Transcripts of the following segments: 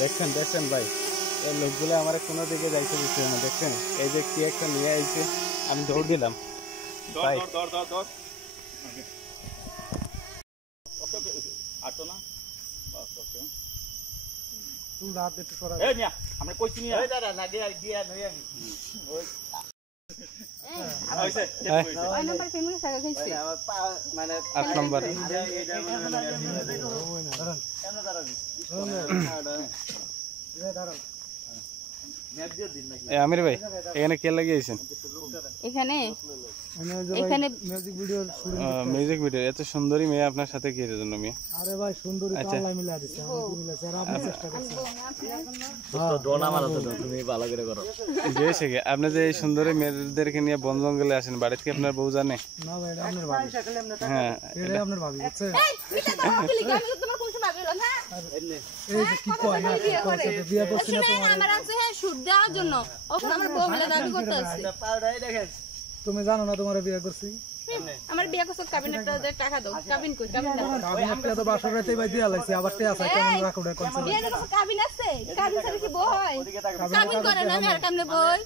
দেখছেন দেখছেন ভাই, এই লোকগুলো আমার কোনো দিকে যাইতে দিচ্ছে না। দেখছেন এই যে কি একটা নিয়ে আইছে, আমি দৌড় দিলাম ভাই। আট নম্বর আমির ভাই, এখানে কে লাগিয়েছেন? এখানে এখানে মিউজিক ভিডিও। এত সুন্দরী মেয়ে আপনার সাথে কি এর জন্য মেয়ে? আরে ভাই সুন্দরী তো আল্লাহ মিলা দিছে, আমি কি মিলাছে আর আপনি চেষ্টা করছেন তো ডোনা মারা তো তুমি ভালো করে করো। জেছে কি আপনি যে এই সুন্দরী মেয়েদেরকে নিয়ে বন জঙ্গলে আসেন, বাড়িতে কি আপনার বউ জানে? না ভাই, এটা আপনার ভাবি। হ্যাঁ, এটা আপনার ভাবি, বুঝছেন? এই মিটা দাও কি লাগি, আমি তোমার কোন সময় বললাম? হ্যাঁ এই যে কি কয় না, কি কইছে যে বিয়ে করছ না শুনেন, আমার আছে হ্যাঁ সুদ দেওয়ার জন্য, ওখান আমার বউ মিলে দাবি করতে আছে। তুমি জানো না তোমার বিয়ে করছি? আমার বিয়ে করছ, কাবিনেটটা টাকা দাও। কাবিন কই? কাবিন দাও। কাবিনেটটা তো বাসর রাতেই ভাই দিয়া লাগছে, আবার তে আছে কেমন রাখো রে কোন? বিয়ে করছ, কাবিন আছে? কাবিন ছাড়া কি বউ হয়? কাবিন করে না, আমি আর কেমনে বই?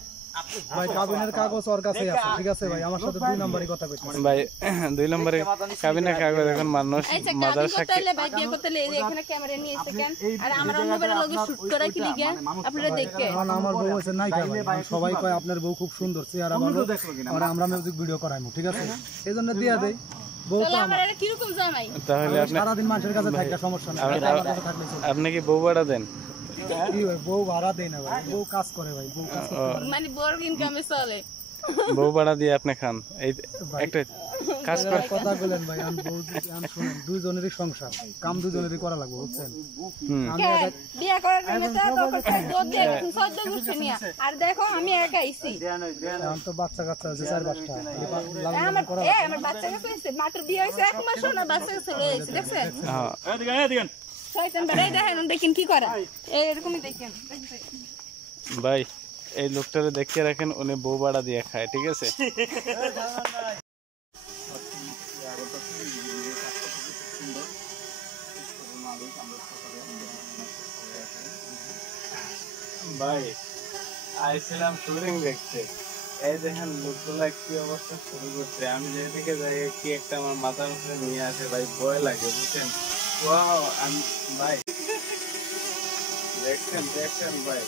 ভাই কাবিনের কাগজ ওর কাছে আছে, ঠিক আছে ভাই? আমার সাথে 2 নম্বরই কথা কইছে ভাই 2 নম্বরে কাবিনের কাগজ এখন মানুষ আচ্ছা, মাদার কাবিন করতে সাক্ষী। হলে ভাই বিয়ে করতে হলে এই যে এখানে ক্যামেরা নিয়ে এসে কেন? আর আমার মোবাইলে লগে শুট করা কি লিগে আপনারা দেখে? না আমার বউ হইছে নাই ভাই, সবাই কয় আপনার বউ খুব সুন্দর, চেহারা ভালো, আর আমরা মিউজিক ভিডিও করাইমু, ঠিক আছে? এইজন্য দিয়া দেই। বউ তো তাহলে আমার, আমার এটা কি রকম জামাই? তাহলে আপনি সারা দিন মানুষের কাছে থাকা সমস্যা নাই, আমার কাছে থাকলে চলে। আপনি কি বউ ভাড়া দেন? কি ভাই, বউ ভাড়া দেই না ভাই, বউ কাজ করে ভাই, বউ কাজ করে। মানে বড় ইনকামে চলে। বউ ভাড়া দিয়ে আপনি খান? এই একটা কাজ করে কথা বলেন ভাই, আমি বউ আমি শুনেন, দুইজনেরই সংসার, কাম দুইজনেরই করা লাগবে, বুঝছেন? আমি কে বিয়ে করার জন্য তো দুধ দিয়ে গেছেন 14 গুষ্টি নিয়া। আর দেখো আমি একা আইছি। এখন তো বাচ্চা কাচ্চা আছে 4-5টা, আমার আমার বাচ্চা কাছে হইছে, মাত্র বিয়ে হইছে 1 মাস না, বাচ্চা কাছে হইছে, দেখছেন? হ্যাঁ শয়তান বেড়াই দেখেন, দেখেন কি করে, এরকমই দেখেন। ভাই, এই লোকটারে দেখে রাখেন, উনি বউ ভাড়া দিয়ে খায়, ঠিক আছে? ভাই আইছিলাম শুটিং দেখতে, এই দেখেন লোকগুলা কি অবস্থা শুরু করছে। আমি যেদিকে যাই কি একটা আমার মাথার উপরে নিয়ে আসে ভাই, ভয় লাগে, বুঝছেন? ওয়াও, আমি ভাই দেখছেন দেখছেন ভাই,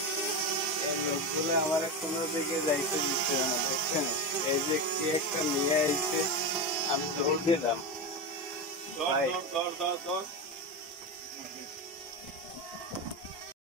এই লোকগুলো আমার কোনো দিকে যাইতে দিচ্ছে না। দেখছেন এই যে কি একটা নিয়ে আইছে, আমি দৌড় দিলাম ভাই।